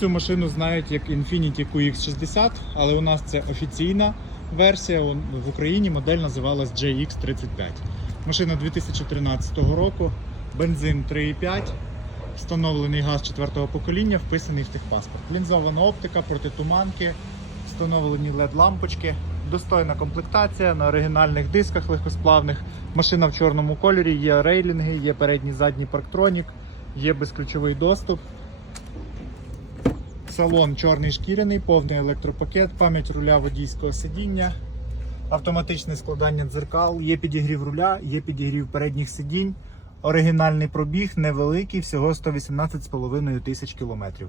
Цю машину знають як Infiniti QX60, але у нас це офіційна версія. В Україні модель називалась JX35. Машина 2013 року, бензин 3,5, встановлений газ 4 покоління, вписаний в техпаспорт. Лінзована оптика, протитуманки, встановлені LED-лампочки, достойна комплектація на оригінальних дисках легкосплавних. Машина в чорному кольорі, є рейлінги, є передній задній парктронік, є безключовий доступ. Салон чорний шкіряний, повний електропакет, пам'ять руля водійського сидіння, автоматичне складання дзеркал, є підігрів руля, є підігрів передніх сидінь. Оригінальний пробіг невеликий, всього 118,5 тисяч кілометрів.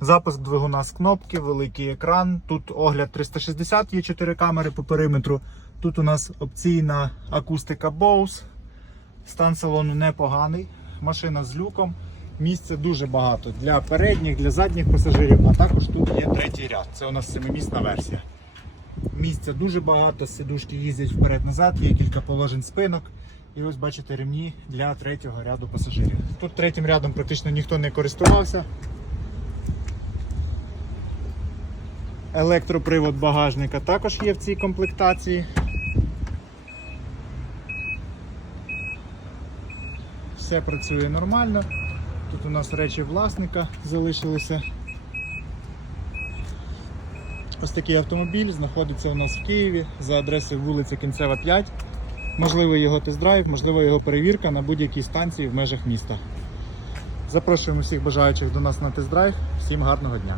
Запуск двигуна з кнопки, великий екран. Тут огляд 360, є 4 камери по периметру. Тут у нас опційна акустика Bose. Стан салону непоганий. Машина з люком. Місця дуже багато для передніх, для задніх пасажирів, а також тут є третій ряд. Це у нас семимісна версія. Місця дуже багато, сидушки їздять вперед-назад, є кілька положень спинок. І ось бачите ремні для третього ряду пасажирів. Тут третім рядом практично ніхто не користувався. Електропривод багажника також є в цій комплектації. Все працює нормально. Тут у нас речі власника залишилися. Ось такий автомобіль знаходиться у нас в Києві за адресою вулиця Кінцева 5. Можливо його тест-драйв, можливо його перевірка на будь-якій станції в межах міста. Запрошуємо всіх бажаючих до нас на тест-драйв. Всім гарного дня!